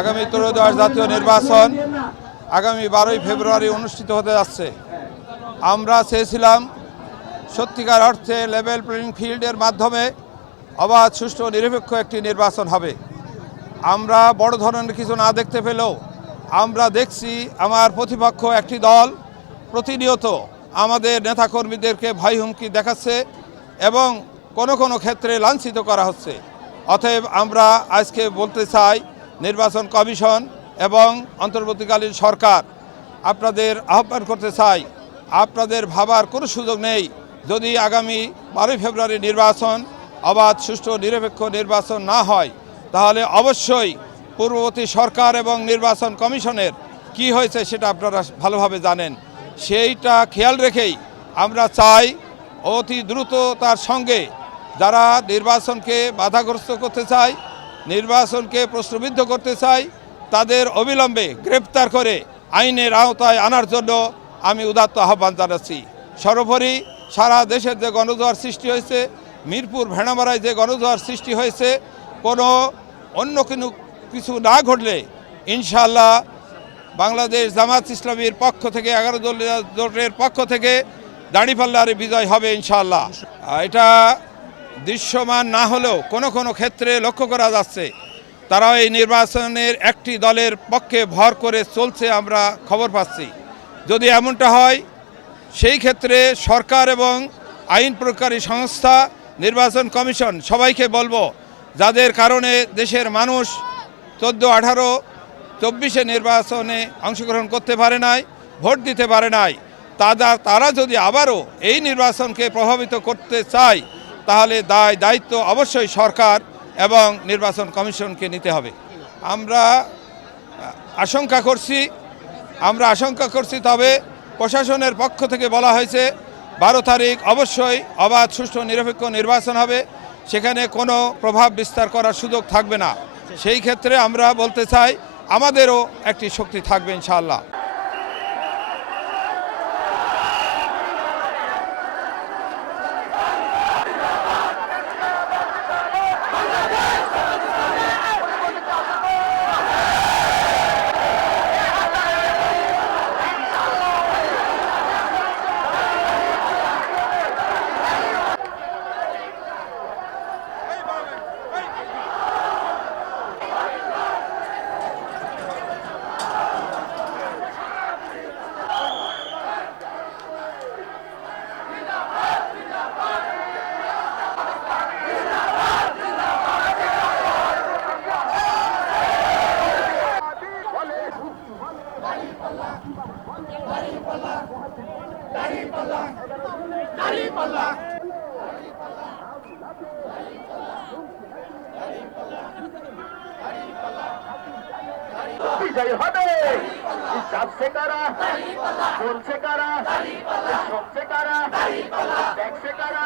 আগামী ত্রয়োদশ জাতীয় নির্বাচন আগামী 12ই ফেব্রুয়ারি অনুষ্ঠিত হতে যাচ্ছে। আমরা চেয়েছিলাম সত্যিকার অর্থে লেভেল প্লেইং ফিল্ডের মাধ্যমে অবাধ, সুষ্ঠু, নিরপেক্ষ একটি নির্বাচন হবে। আমরা বড় ধরনের কিছু না দেখতে পেলেও আমরা দেখছি আমার প্রতিপক্ষ একটি দল প্রতিনিয়ত আমাদের নেতাকর্মীদেরকে ভয় হুমকি দেখাচ্ছে এবং কোনো ক্ষেত্রে লাঞ্ছিত করা হচ্ছে। অতএব আমরা আজকে বলতে চাই, নির্বাচন কমিশন এবং অন্তর্বর্তীকালীন সরকার, আপনাদের আহ্বান করতে চাই, আপনাদের ভাবার কোনো সুযোগ নেই। যদি আগামী 12ই ফেব্রুয়ারি নির্বাচন অবাধ, সুষ্ঠু, নিরপেক্ষ নির্বাচন না হয়, তাহলে অবশ্যই পূর্ববর্তী সরকার এবং নির্বাচন কমিশনের কি হয়েছে সেটা আপনারা ভালোভাবে জানেন। সেইটা খেয়াল রেখেই আমরা চাই অতি দ্রুততার সঙ্গে যারা নির্বাচনকে বাধাগ্রস্ত করতে চায়, নির্বাচনকে প্রশ্নবিদ্ধ করতে চায়, তাদের অবিলম্বে গ্রেপ্তার করে আইনের আওতায় আনার জন্য আমি উদাত্ত আহ্বান জানাচ্ছি। সর্বোপরি সারা দেশের যে গণজোয়ার সৃষ্টি হয়েছে, মিরপুর ভেড়ামারায় যে গণজোয়ার সৃষ্টি হয়েছে, কোনো অন্য কিছু না ঘটলে ইনশাআল্লাহ বাংলাদেশ জামাত ইসলামীর পক্ষ থেকে 11 জোটের পক্ষ থেকে দাঁড়িপাল্লার বিজয় হবে ইনশাআল্লাহ। এটা দৃশ্যমান না হলেও কোনো ক্ষেত্রে লক্ষ্য করা যাচ্ছে তারা এই নির্বাচনের একটি দলের পক্ষে ভর করে চলছে, আমরা খবর পাচ্ছি। যদি এমনটা হয়, সেই ক্ষেত্রে সরকার এবং আইন প্রয়োগকারী সংস্থা, নির্বাচন কমিশন সবাইকে বলবো, যাদের কারণে দেশের মানুষ 14, 18, 24-এ নির্বাচনে অংশগ্রহণ করতে পারে নাই, ভোট দিতে পারে নাই, তারা যদি আবারও এই নির্বাচনকে প্রভাবিত করতে চায়, তাহলে দায়িত্ব অবশ্যই সরকার এবং নির্বাচন কমিশনকে নিতে হবে। আমরা আশঙ্কা করছি, তবে প্রশাসনের পক্ষ থেকে বলা হয়েছে 12 তারিখ অবশ্যই অবাধ, সুষ্ঠু, নিরপেক্ষ নির্বাচন হবে, সেখানে কোনো প্রভাব বিস্তার করার সুযোগ থাকবে না। সেই ক্ষেত্রে আমরা বলতে চাই, আমাদেরও একটি শক্তি থাকবে ইনশাআল্লাহ। বিজয় হবে, যাচ্ছে কারা, বলছে কারা, শুনছে কারা, দেখছে কারা,